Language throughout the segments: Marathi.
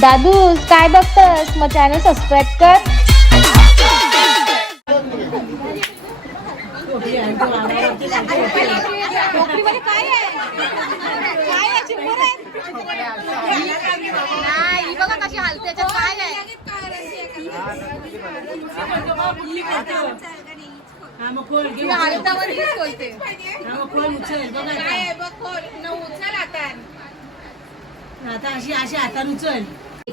दादू काय बघतस? मग चॅनल सबस्क्राईब कर. आता अशी अशी हातान उचल.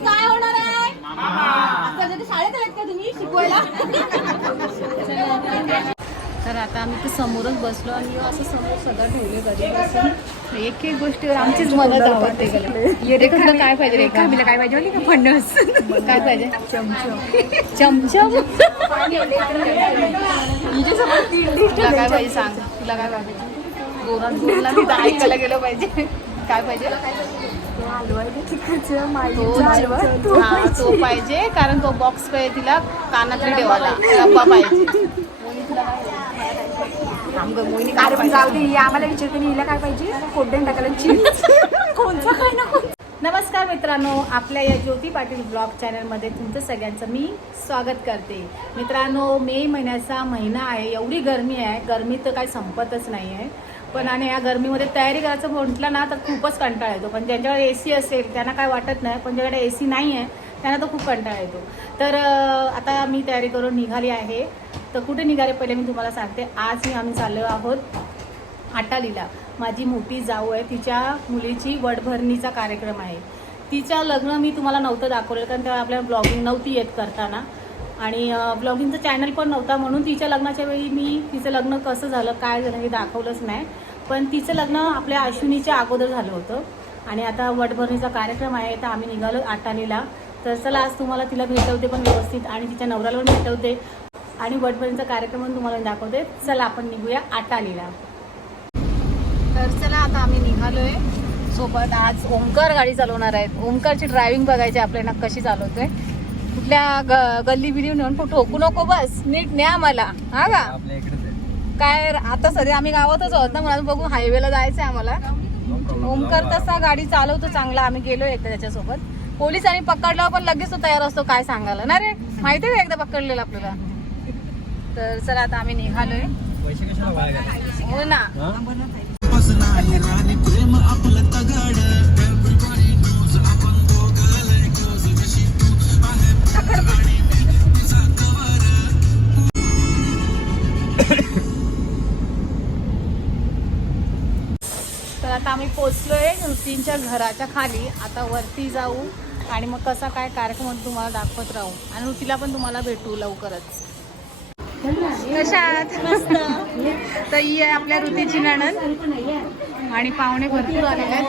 काय होणार आहे? आता जरी शाळेत आलेत का तुम्ही शिकवायला? तर आता आम्ही ते समोरच बसलो आणि असं समोर सगळं ठेवले घरी बसून. एक एक गोष्टीवर आमचीच मदत आवडते काय पाहिजे रेखा आम्हाला काय पाहिजे? होती का फणस? काय पाहिजे? चमचम. तुला काय पाहिजे सांग? तुला काय पाहिजे? मी तर ऐकायला गेलं पाहिजे. काय पाहिजे? तो हा, तो पाहिजे कारण तो बॉक्स पाहिजे तिला कानातले ठेवायला डब्बा पाहिजे. पण जाऊ दे आम्हाला विचारते हिला काय पाहिजे? कोड्यान टाकायला चीज कोणचा काय नको नमस्कार मित्रांनो आपल्या या ज्योती पाटील ब्लॉग चॅनलमध्ये तुमचं सगळ्यांचं मी स्वागत करते. मित्रांनो मे महिन्याचा महिना आहे एवढी गरमी आहे गरमी तर काही संपतच नाही आहे पण आणि या गर्मीमध्ये तयारी करायचं म्हटलं ना तर खूपच कंटाळा येतो. पण ज्यांच्याकडे ए सी असेल त्यांना काय वाटत नाही. पण ज्याकडे ए सी नाही आहे त्यांना तर खूप कंटाळा येतो. तर आता मी तयारी करून निघाली आहे. तर कुठे निघाले? पहिले मी तुम्हाला सांगते. आज मी आम्ही चाललो आहोत आटालीला. माझी मोठी जाऊ आहे. तिच्या मुलीची वडभरणीचा कार्यक्रम आहे. तिचं लग्न मी तुम्हाला नव्हतं दाखवलं कारण तेव्हा आपल्याला ब्लॉगिंग नव्हती येत करताना. आणि ब्लॉगिंगचं चॅनल पण नव्हता म्हणून तिच्या लग्नाच्या वेळी मी तिचं लग्न कसं झालं काय झालं हे दाखवलंच नाही. पण तिचं लग्न आपल्या अश्विनीच्या अगोदर झालं होतं. आणि आता वटभरणीचा कार्यक्रम आहे तर आम्ही निघालो आटालीला तर चला आज तुम्हाला तिला भेटवते पण व्यवस्थित आणि तिच्या नवऱ्याला पण भेटवते आणि वटभरणीचा कार्यक्रम पण तुम्हाला दाखवते. चला आपण निघूया आटालीला तर चला आता आम्ही निघालोय. सोबत आज ओमकार गाडी चालवणार आहेत. ओमकारची ड्रायव्हिंग बघायची आपल्याला कशी चालवतोय. कुठल्या ग- गल्ली बिली नेऊन कुठं ठोकू नको बस. नीट न्या मला. हा का? काय आता सध्या आम्ही गावातच आहोत ना मला बघू हायवेला जायचंय आम्हाला. ओमकार तसा गाडी चालवतो चांगला आम्ही गेलो एकदा त्याच्यासोबत. पोलिसांनी पकडला पण लगेच तो तयार असतो काय सांगायला. ना रे माहिती का एकदा पकडलेलं आपल्याला? तर चला आता आम्ही निघालोय. हो ना. तर आता आम्ही पोचलोय ऋतींच्या घराच्या खाली. आता वरती जाऊ आणि मग कसा काय कार्यक्रम तुम्हाला दाखवत राहू. आणि ऋतीला पण तुम्हाला भेटू लवकरच. कशात तर ही आहे आपल्या ऋतीची नणन आणि पाहुणे भरपूर आलेले आहेत.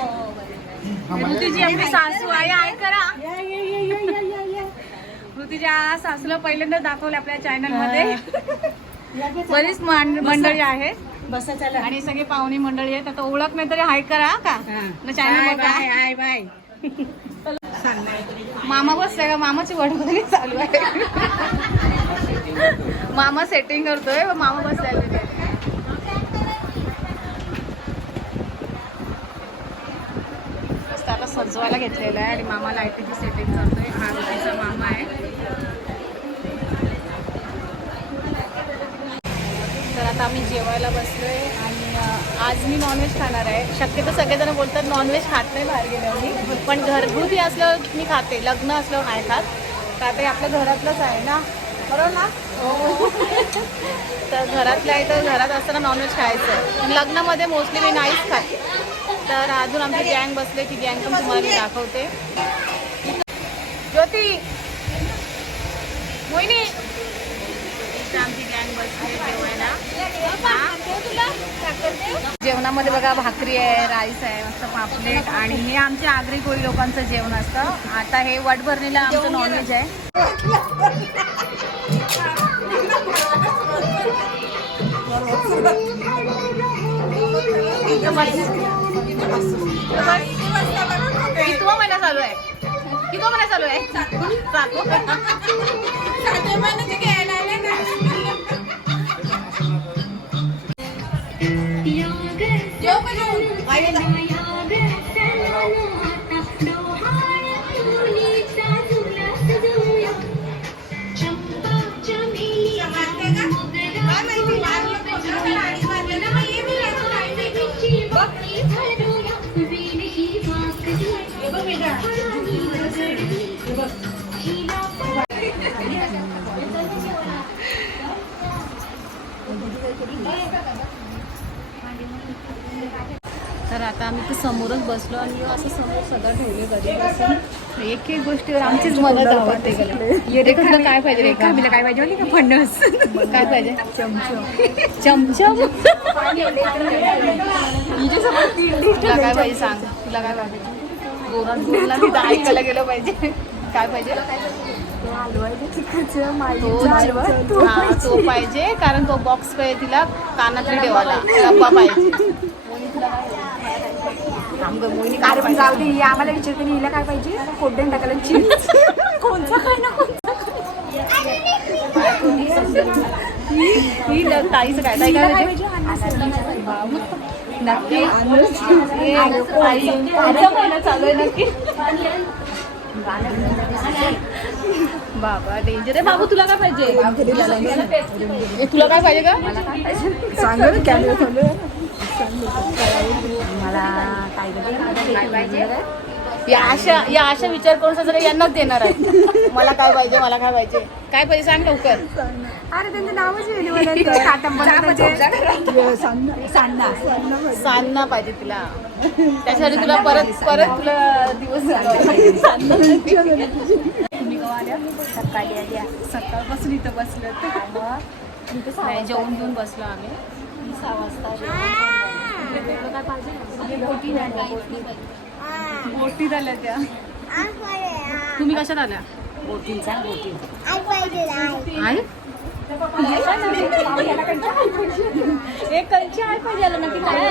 ऋतीची आपली सासू आहे आहे करा. ऋतीच्या सासूला पहिल्यांदा दाखवलं आपल्या चॅनलमध्ये. बरीच मंडळी आहे बसा चला. आणि सगळे पाहुणी मंडळी आहेत आता ओळख नाही तरी हाय करा का? चॅनल बाय बाय मामा बसलाय का? मामाची वडवणी चालू आहे. मामा सेटिंग करतोय मामा बसलाय आता. सजवायला घेतलेलं आहे आणि मामा लाईटीची सेटिंग करतोय. हा मामा आहे तर आता आम्ही जेवायला बसलोय आणि अं, आज मी नॉनव्हेज खाणार आहे. शक्यतो सगळेजण बोलतात नॉनव्हेज खात नाही बाहेर गेल्यावर पण घरगुती असल्यावर मी खाते लग्न असल्यावर नाही खात. का ते आपल्या घरातलंच आहे ना? बरोबर ना? तर घरातलं आहे तर घरात असताना नॉनव्हेज खायचं आहे. लग्नामध्ये मोस्टली मी नाहीच खात. तर अजून आमची गँग बसले ती गँग पण तुम्हाला मी दाखवते. ज्योती! मोहिनी! आमची जेवायला जेवणामध्ये बघा भाकरी आहे राईस आहे मस्त पापलेट आणि हे आमच्या आगरी कोळी लोकांचं जेवण असतं. आता हे वटभरणीला आमचं नॉनव्हेज आहे. कितवा महिना चालू आहे? कितवा महिना चालू आहे? Ay, तर आता आम्ही ते समोरच बसलो आणि असं समोर सगळं ठेवले बसून एक एक गोष्टीवर आमचीच मदत रेखाला काय पाहिजे रेखा. काय पाहिजे? का फणस? काय पाहिजे? चमचम. dish तुला काय पाहिजे सांग? तुला काय पाहिजे? तिथं ऐकायला गेलं पाहिजे. काय पाहिजे? तो पाहिजे. कारण तो बॉक्स पाहिजे तिला कानातली ठेवायला. डब्बा पाहिजे. थांब गं, मोहिनी काय पण? जाऊ दे ही आम्हाला विचारते आणि हिला काय पाहिजे? कोड्यान टाकायला चीज कोणता काय ना कोणता ही ल- ताईचं काय ताई काय काय पाहिजे पाहिजे नक्की ताई, माझा महिना चालू आहे नक्की. बाबा डेंजर आहे. बाबू तुला काय पाहिजे? तुला काय पाहिजे का सांग कॅमेरा मला काय काय पाहिजे? या अशा या अशा विचार करून सगळं यांनाच देणार आहे मला काय पाहिजे मला काय पाहिजे? काय पाहिजे सांग लवकर. अरे त्यांचं नावच सान्ना पाहिजे तिला. त्याच्यासाठी तुला परत परत तुला दिवस सकाळी आल्या सकाळपासून इथं बसलो नाही जेवून घेऊन बसलो आम्ही. सहा वाजता बोटी झाल्या त्या. तुम्ही कशात आल्या? आई? एक कंची आय पाहिजे आलं नक्की काय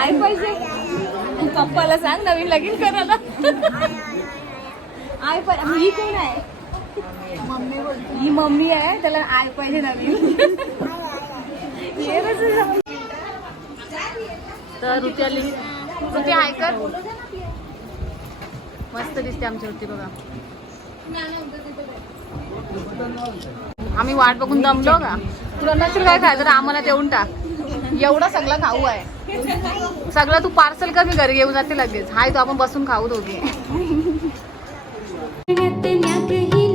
आय पाहिजे. पप्पाला सांग नवीन लगीन करायला. आय पाहिजे ही कोण आहे? ही मम्मी आहे त्याला आय पाहिजे नवीन. तर कर मस्त दिसते आमची ऋती बघा. आम्ही वाट बघून दमलो का? तुला नसेल काय खायचं? तर आम्हाला देऊन टाक. एवढा सगळा खाऊ आहे. सगळं तू पार्सल कर मी घरी घेऊन जाते लगेच. हाय तो आपण बसून खाऊ दोघे.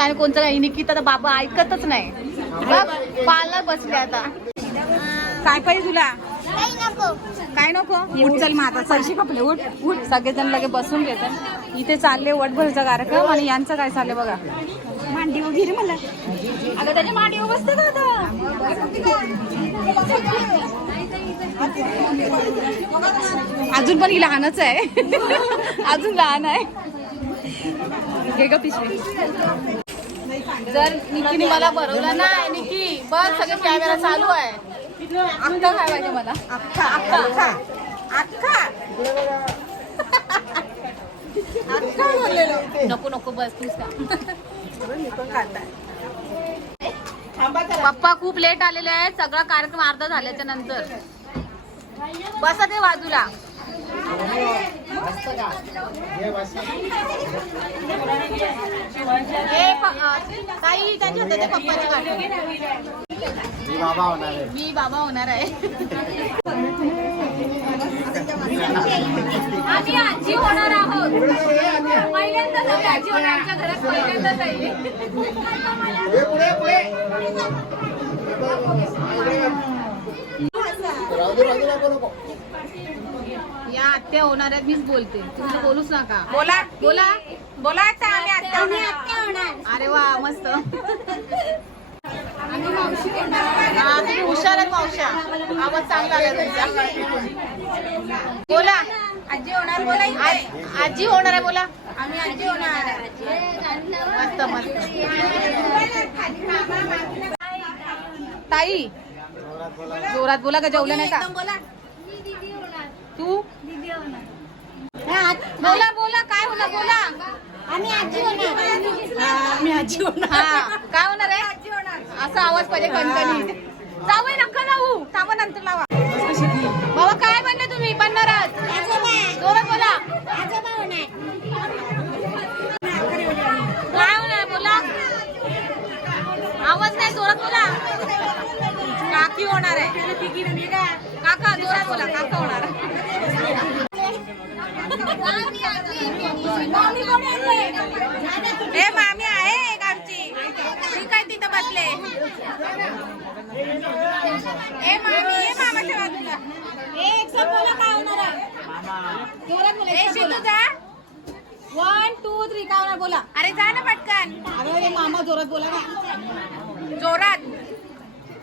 काय कोणचं काय निकिता तर बाबा ऐकतच नाही. बघ पाला बसले आता. काय पाहिजे तुला? काय नको? उठ चल मग आता. सरशी कपडे उठ उठ. सगळेजण लगे बसून घेतात इथे चालले वटभरचा कार्यक्रम आणि यांचं काय चाललंय बघा. मांडी वगैरे मला. अगं त्याच्या मांडीवर बसते का अजून पण ही लहानच आहे. अजून लहान आहे. घे ग पिशवी. जर निकीने मला बरवलं नाही निकी बघ सगळे कॅमेरा चालू आहे. अक्का काय पाहिजे मला? अख्खा अख्खा अख्खा अख्खा बोललेलो. नको नको बस तूच पप्पा खूप लेट आलेले आहेत. सगळा कार्यक्रम अर्धा झाल्याच्यानंतर. बसा ते बाजूला. हे त्यांच्या पप्पाची गाठी मी बाबा होणार आहे. मी बाबा होणार आहे. आम्ही आजी होणार आहोत. पहिल्यांदाच आम्ही आजी होणार आमच्या घरात पहिल्यांदाच आहे पुढे पुढे पुढे राहू दे राहू दे नको नको या आत्या होणार आहेत मीच बोलते. तुम्ही बोलूच नका. बोला. बोला. बोला आता आम्ही आत्या होणार. अरे वा मस्त. हा तुम्ही हुशार आहेत मावश्या. आवाज चांगला आला तुमचा. बोला. आजी होणार बोला. आज- आजी होणार आहे बोला. आम्ही आजी होणार मस्त मस्त. ताई. जोरात बोला. का जेवलं नाही का? तू? बोला बोला काय होणार? बोला. आम्ही आजी होणार. हा काय होणार आहे? असा आवाज पाहिजे कणकणी जाऊ नका जाऊ. थांबा नंतर लावा. बाबा काय बनले तुम्ही? बनणारात जोरात बोला. काय होणार? बोला. आवाज नाही जोरात बोला. काकी होणार आहे. काका जोरात बोला काका होणार ए मामी आहे एक आमची. ती काय तिथं बसले. ए मामी ए मामाच्या बाजूला ए शितू जा. वन टू थ्री काय होणार बोला. अरे जा ना पटकन. अरे मामा जोरात बोला ना. जोरात.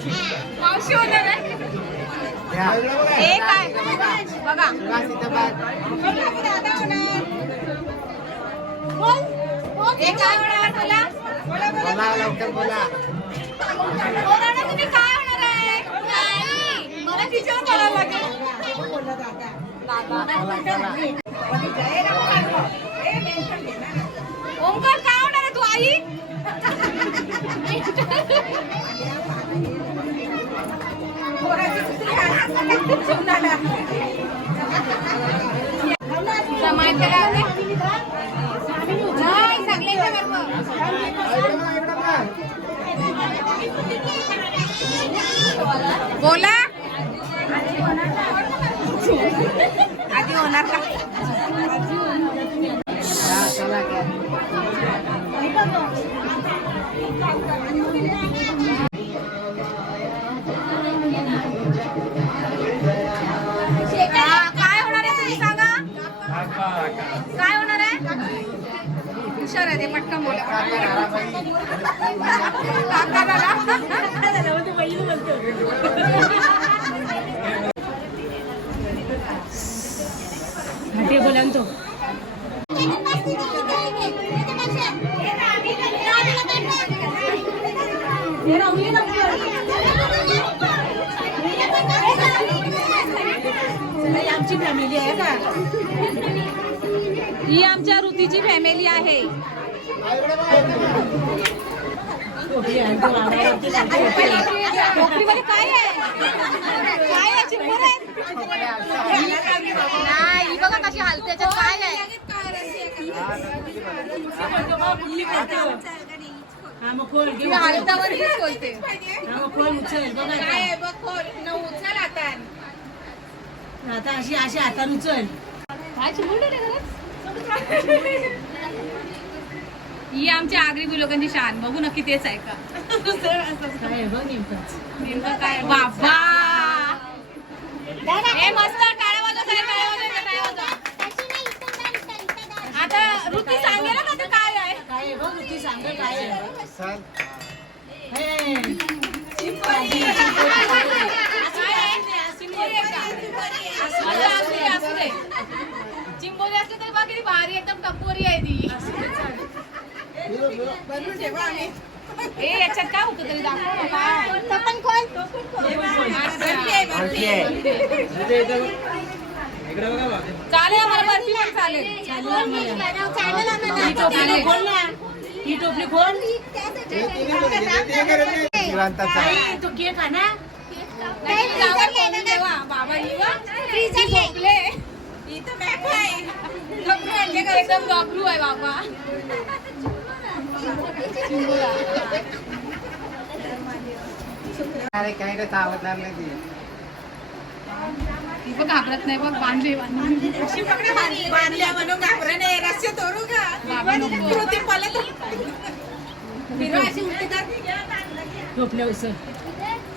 मावशी. होणार आहे ए काय? बघा. ए काय होणार तुला? बोला लवकर बोला. पोरांनो, तुम्ही काय होणार आहे? नाही मला तिच्यावर करावं लागेल. ओमकार काय होणार आहे तू आई? नाही इकडे बघा. बोला आधी होणार का काय होणार आहे तुम्ही सांगा काय होणार आहे हुशार आहे ते पटकन बोला ही आमच्या ऋतीची फॅमिली आहे. काय काय ही बघा कशी हालते काय बोलते. आता. अशी अशी हातान उचल. काय घरात? ही आमच्या आगरी बिलोकांची शान. बघू नक्की तेच आहे का? काय आहे बघ नेमकंच. नेमकं काय बाबा! हे मस्त टाळ्या वाजव टाळ्या वाजव टाळ्या वाजव. आता ऋती सांगेल ना ते काय आहे? काय आहे बघ ती सांग काय आहे. चल. हे. चिंबोरी असली तरी बघ किती भारी एकदम टप्पोरी आहे ती ए याच्यात काय होतं तरी दाखव ना काय. आणखी आहे. चालेल मला बर्फी पण चालेल ही टोपली खोल ना ही टोपली खोल निवांताचा. आई, तो केक आणा नाही, फ्लावर करून ठेवा. बाबा ही बघ. ती झोपले. गबरू आणले का? एकदम गबरू आहे बाबा अरे रे नाही. ती. घाबरत नाही. बघ बांधले बांधले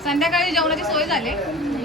संध्याकाळी जेवणाची सोय झाली. मी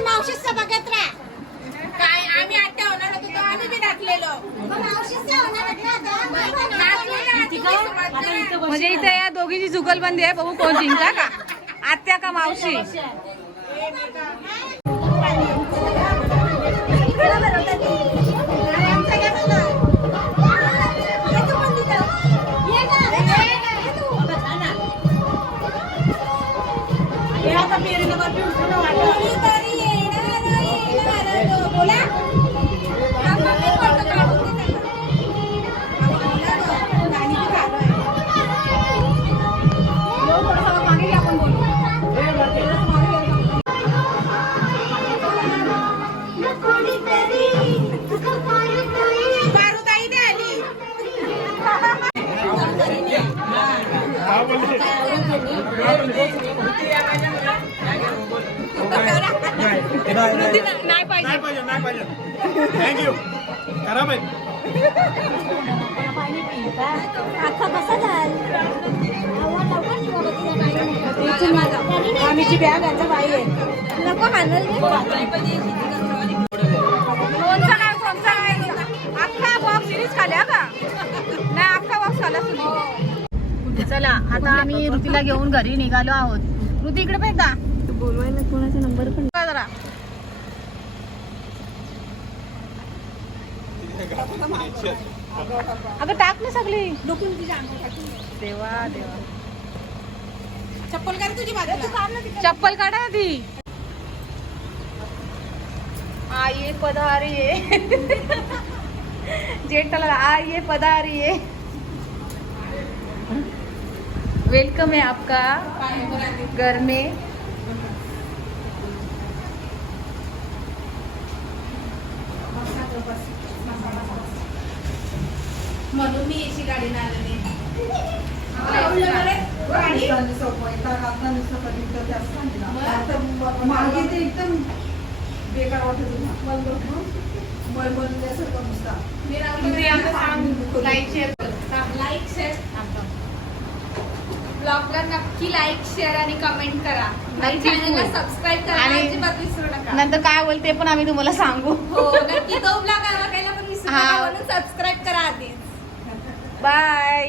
मावशीचा बघत राहा काय आम्ही आत्या होणार होतो आम्ही बी नाचलेलो म्हणजे इथं म्हणजे इथे या दोघीची जुगलबंदी आहे. बघू कोण जिंका का आत्या का मावशी? आम्हीची बॅग यांचा बाई आहे. लोणचं काय कोणचा काय अख्खा बॉक्स सिरीज खाल्या का? नाही अख्खा बॉक्स तुम्ही चला आता आम्ही ऋतीला घेऊन घरी निघालो आहोत. ऋती इकडे पाहिजे बोलवायला कोणाचा नंबर पण जरा. अगं टाक ना सगळी. देवा देवा. चप्पल काढ तुझी चप्पल काढा ना ती आइए पधारिए जेठालाल आइए पधारिए वेलकम है आपका घर में. म्हणून मी एसी गाडी आलेली मागे? ते एकदम बेकार वाटत होतं. मी राहते लाईक शेअर लाईक शेअर ब्लॉगला नक्की लाईक शेअर आणि कमेंट करा. सबस्क्राईब करा. आणि- अजिबात विसरू नका. नंतर काय होईल ते पण आम्ही तुम्हाला सांगू. हो नक्की. तो ब्लॉग बघायला पण विसरू हा. नका म्हणून सबस्क्राईब करा आधीच. बाय